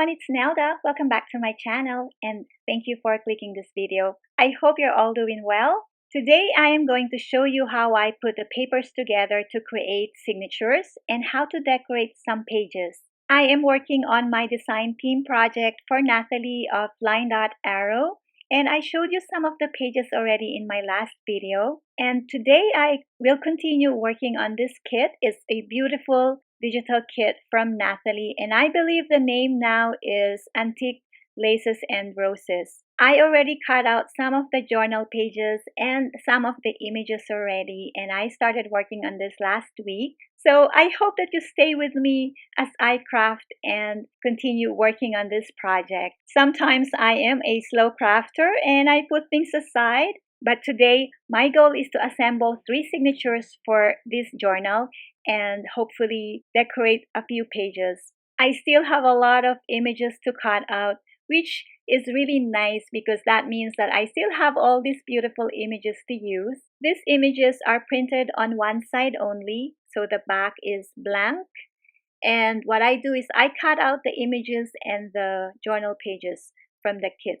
everyone, it's Nelda. Welcome back to my channel and thank you for clicking this video. I hope you're all doing well. Today I am going to show you how I put the papers together to create signatures and how to decorate some pages. I am working on my design theme project for Nathalie of LineDotArrow, and I showed you some of the pages already in my last video. And today I will continue working on this kit. It's a beautiful digital kit from Nathalie, and I believe the name now is Antique Laces and Roses. I already cut out some of the journal pages and some of the images already, and I started working on this last week. So I hope that you stay with me as I craft and continue working on this project. Sometimes I am a slow crafter and I put things aside, but today my goal is to assemble 3 signatures for this journal and hopefully decorate a few pages. I still have a lot of images to cut out, which is really nice because that means that I still have all these beautiful images to use. These images are printed on one side only, so the back is blank. And what I do is I cut out the images and the journal pages from the kit.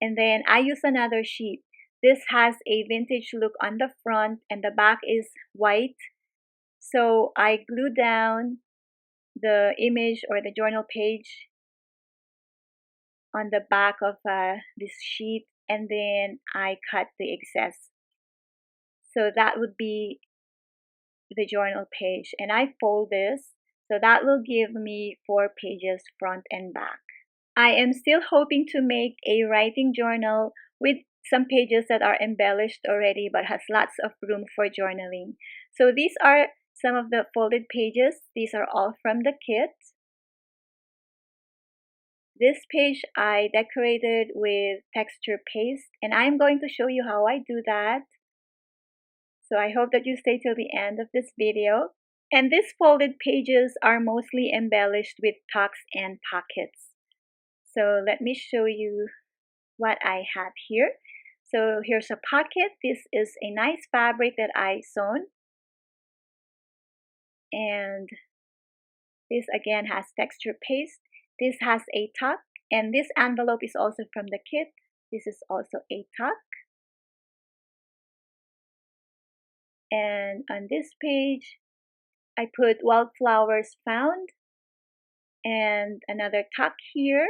And then I use another sheet. This has a vintage look on the front and the back is white. So I glue down the image or the journal page on the back of this sheet, and then I cut the excess. So that would be the journal page, and I fold this. So that will give me 4 pages front and back. I am still hoping to make a writing journal with some pages that are embellished already but has lots of room for journaling. So these are some of the folded pages. These are all from the kit. This page I decorated with texture paste, and I'm going to show you how I do that. So I hope that you stay till the end of this video. And these folded pages are mostly embellished with tucks and pockets. So let me show you what I have here. So here's a pocket. This is a nice fabric that I sewn. And this again has texture paste. This has a tuck, and this envelope is also from the kit. This is also a tuck. And on this page, I put wildflowers found and another tuck here,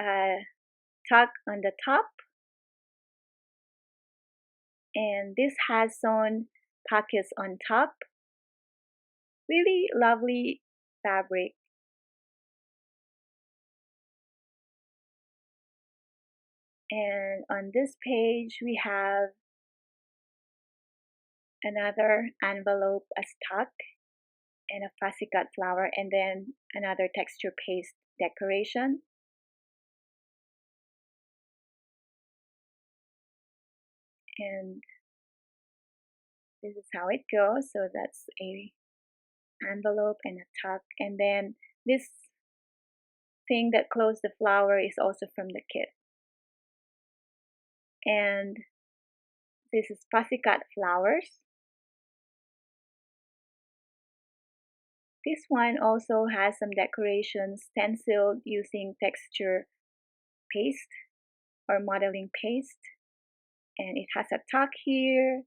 tuck on the top. And this has sewn pockets on top. Really lovely fabric. And on this page, we have another envelope as tuck and a fussy cut flower, and then another texture paste decoration. And this is how it goes. So that's a envelope and a tuck, and then this thing that closed the flower is also from the kit. And this is fussy cut flowers. This one also has some decorations stenciled using texture paste or modeling paste. And it has a tuck here,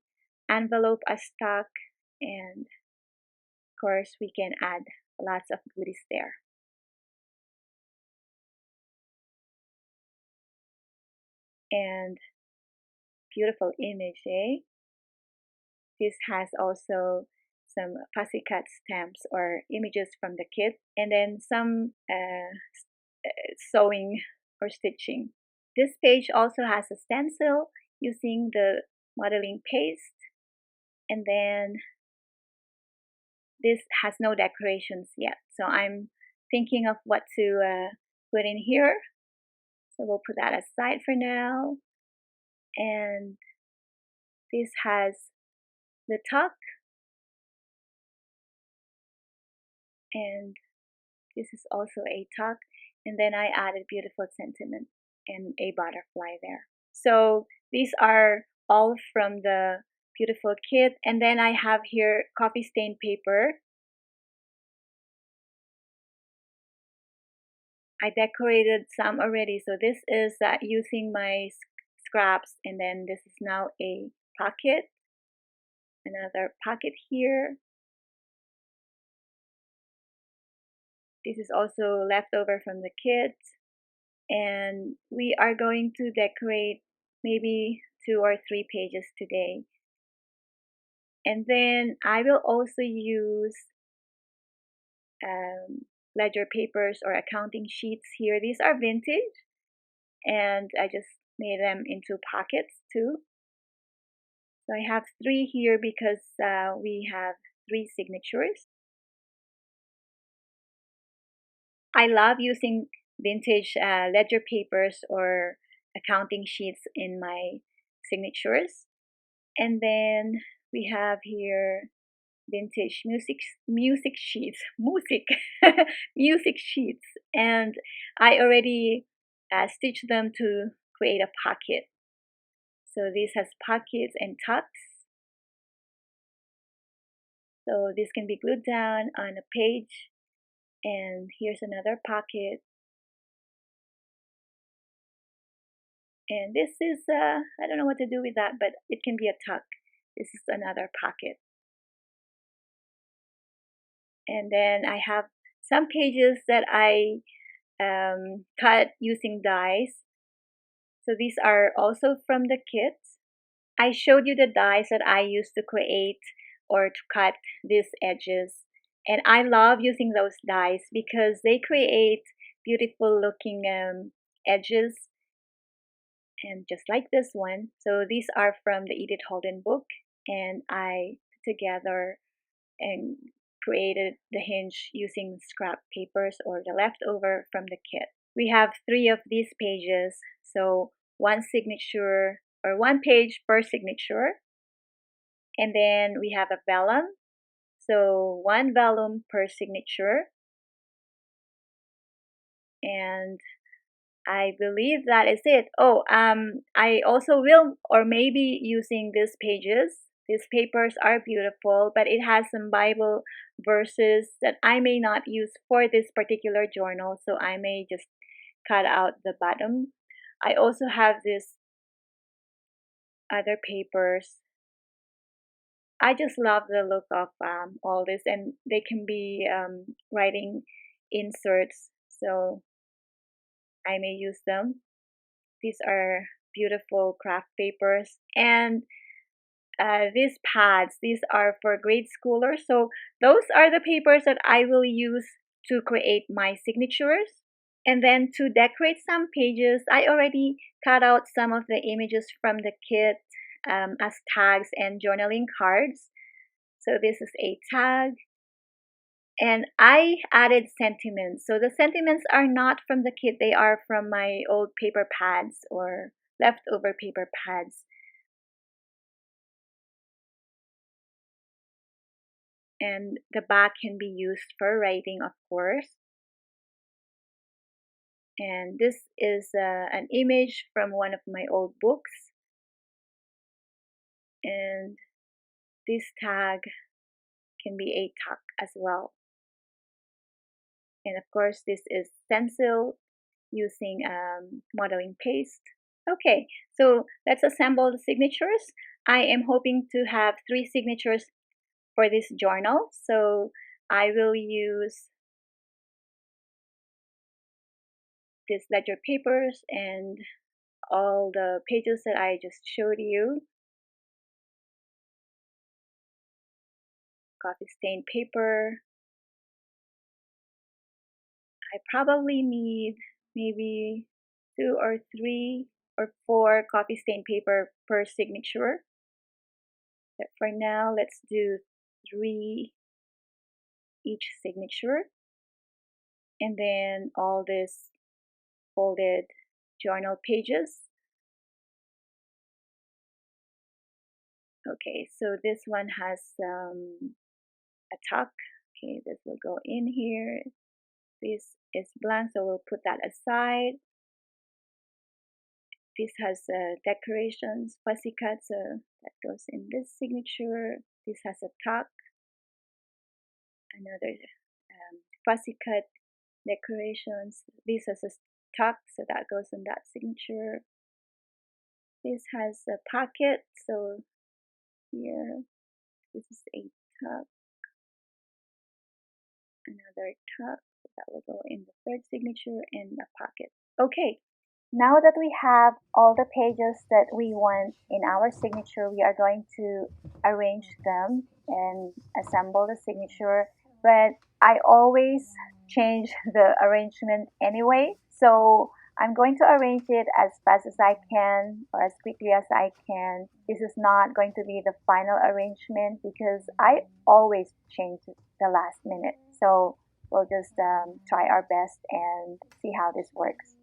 envelope as tuck, and of course we can add lots of goodies there. And beautiful image, eh? This has also some fussy cut stamps or images from the kit, and then some sewing or stitching. This page also has a stencil using the modeling paste, and then this has no decorations yet, so I'm thinking of what to put in here. So we'll put that aside for now. And this has the tuck, and this is also a tuck, and then I added beautiful sentiment and a butterfly there. So these are all from the beautiful kit. And then I have here coffee stain paper, I decorated some already. So this is using my scraps, and then this is now a pocket, another pocket here. This is also leftover from the kids, and we are going to decorate maybe 2 or 3 pages today. And then I will also use ledger papers or accounting sheets here. These are vintage, and I just made them into pockets too. So I have 3 here because we have 3 signatures. I love using vintage ledger papers or accounting sheets in my signatures. And then we have here vintage music sheets, music sheets, and I already stitched them to create a pocket. So this has pockets and tucks. So this can be glued down on a page, and here's another pocket. And this is, I don't know what to do with that, but it can be a tuck. This is another pocket. And then I have some pages that I cut using dies. So these are also from the kit. I showed you the dies that I used to create or to cut these edges. And I love using those dies because they create beautiful looking edges. And just like this one. So these are from the Edith Holden book, and I put together and created the hinge using scrap papers or the leftover from the kit. We have 3 of these pages, so 1 signature or 1 page per signature. And then we have a vellum, so 1 vellum per signature. And I believe that is it. Oh, I also will, or maybe using these pages. These papers are beautiful, but it has some Bible verses that I may not use for this particular journal, so I may just cut out the bottom. I also have these other papers. I just love the look of all this, and they can be writing inserts, so I may use them. These are beautiful craft papers, and these pads, these are for grade schoolers. So those are the papers that I will use to create my signatures. And then to decorate some pages, I already cut out some of the images from the kit as tags and journaling cards. So this is a tag. And I added sentiments. So the sentiments are not from the kit, they are from my old paper pads or leftover paper pads. And the back can be used for writing, of course. And this is an image from one of my old books. And this tag can be a tuck as well. And of course, this is stencil using modeling paste. Okay, so let's assemble the signatures. I am hoping to have 3 signatures for this journal. So I will use these ledger papers and all the pages that I just showed you. Coffee stain paper. I probably need maybe 2 or 3 or 4 coffee stain paper per signature. But for now, let's do 3 each signature. And then all this folded journal pages. Okay, so this one has a tuck. Okay, this will go in here. This is blank, so we'll put that aside. This has decorations, fussy cut, so that goes in this signature. This has a tuck, another fussy cut decorations. This is a tuck, so that goes on that signature. This has a pocket, so here, this is a tuck, another tuck, so that will go in the third signature and a pocket. Okay, now that we have all the pages that we want in our signature, we are going to arrange them and assemble the signature, but I always change the arrangement anyway, so I'm going to arrange it as fast as I can or as quickly as I can. This is not going to be the final arrangement because I always change the last minute. So we'll just try our best and see how this works.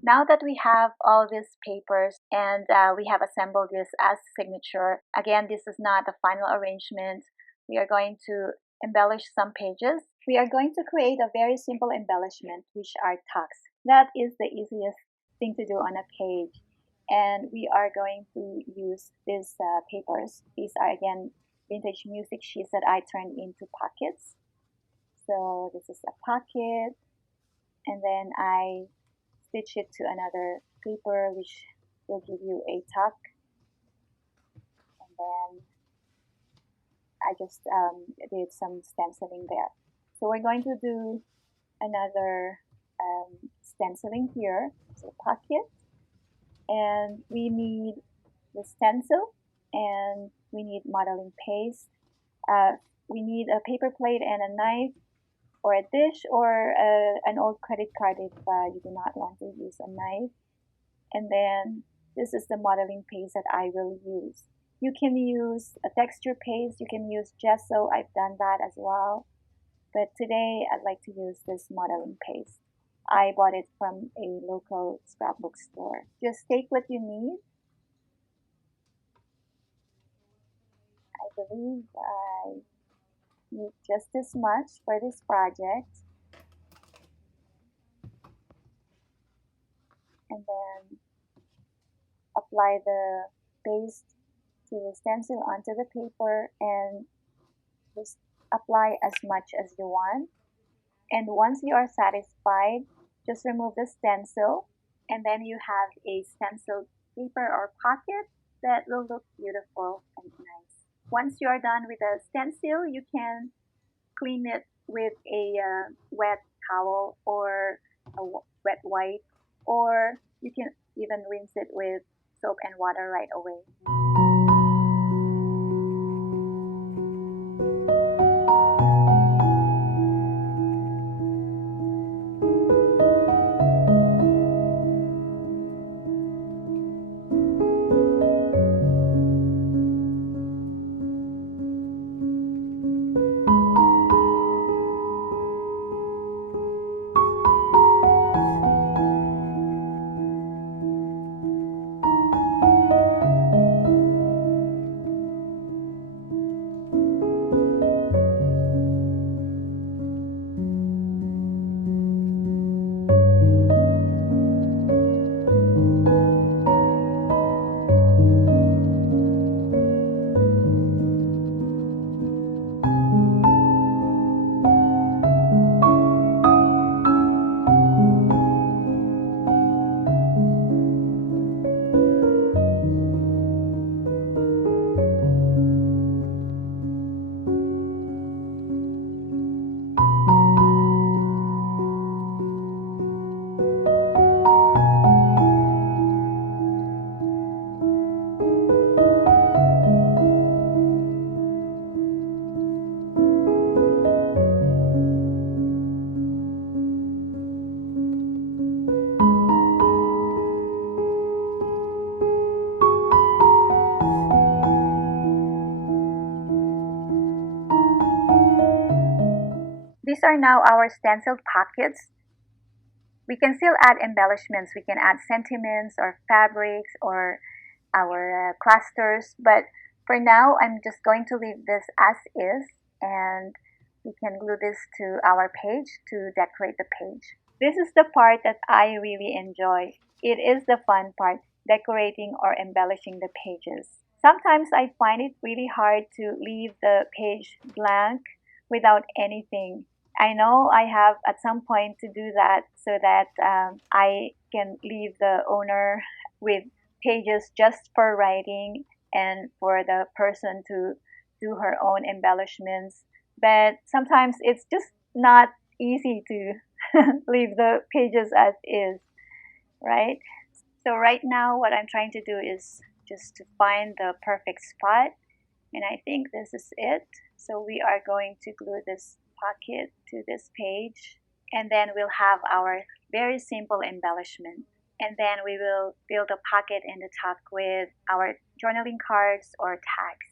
Now that we have all these papers and we have assembled this as signature, again, this is not the final arrangement. We are going to embellish some pages. We are going to create a very simple embellishment, which are tucks. That is the easiest thing to do on a page. And we are going to use these papers. These are, again, vintage music sheets that I turned into pockets. So this is a pocket, and then I stitch it to another paper, which will give you a tuck, and then I just did some stenciling there. So we're going to do another stenciling here. So pocket, and we need the stencil, and we need modeling paste. We need a paper plate and a knife, or a dish, or an old credit card if you do not want to use a knife. And then this is the modeling paste that I will use. You can use a texture paste, you can use gesso, I've done that as well. But today I'd like to use this modeling paste. I bought it from a local scrapbook store. Just take what you need. I believe I need just this much for this project. And then apply the paste to the stencil onto the paper, and just apply as much as you want. And once you are satisfied, just remove the stencil, and then you have a stencil paper or pocket that will look beautiful and nice. Once you are done with the stencil, you can clean it with a wet towel or a wet wipe, or you can even rinse it with soap and water right away. These are now our stenciled pockets. We can still add embellishments. We can add sentiments or fabrics or our clusters, but for now I'm just going to leave this as is, and we can glue this to our page to decorate the page. This is the part that I really enjoy. It is the fun part, decorating or embellishing the pages. Sometimes I find it really hard to leave the page blank without anything. I know I have at some point to do that so that I can leave the owner with pages just for writing and for the person to do her own embellishments. But sometimes it's just not easy to leave the pages as is, right? So right now what I'm trying to do is just to find the perfect spot, and I think this is it. So we are going to glue this pocket to this page, and then we'll have our very simple embellishment. And then we will build a pocket in the top with our journaling cards or tags.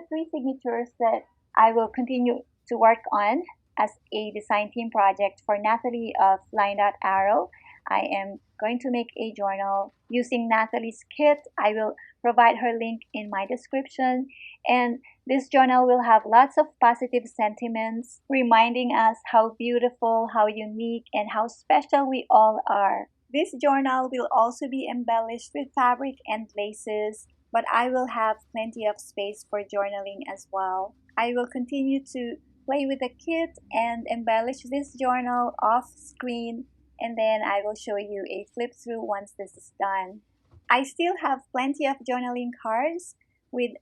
the 3 signatures that I will continue to work on as a design team project for Nathalie of LineDotArrow. I am going to make a journal using Nathalie's kit. I will provide her link in my description. And this journal will have lots of positive sentiments, reminding us how beautiful, how unique, and how special we all are. This journal will also be embellished with fabric and laces, but I will have plenty of space for journaling as well. I will continue to play with the kit and embellish this journal off screen, and then I will show you a flip through once this is done. I still have plenty of journaling cards with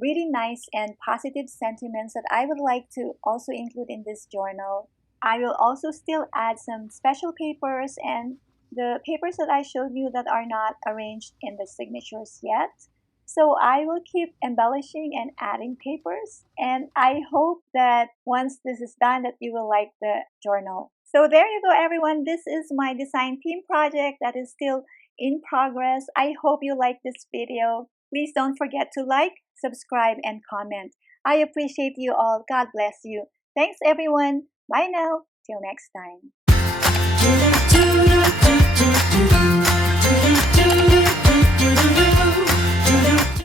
really nice and positive sentiments that I would like to also include in this journal. I will also still add some special papers and the papers that I showed you that are not arranged in the signatures yet. So I will keep embellishing and adding papers, and I hope that once this is done that you will like the journal. So there you go, everyone. This is my design theme project that is still in progress. I hope you like this video. Please don't forget to like, subscribe, and comment. I appreciate you all. God bless you. Thanks, everyone. Bye now. Till next time.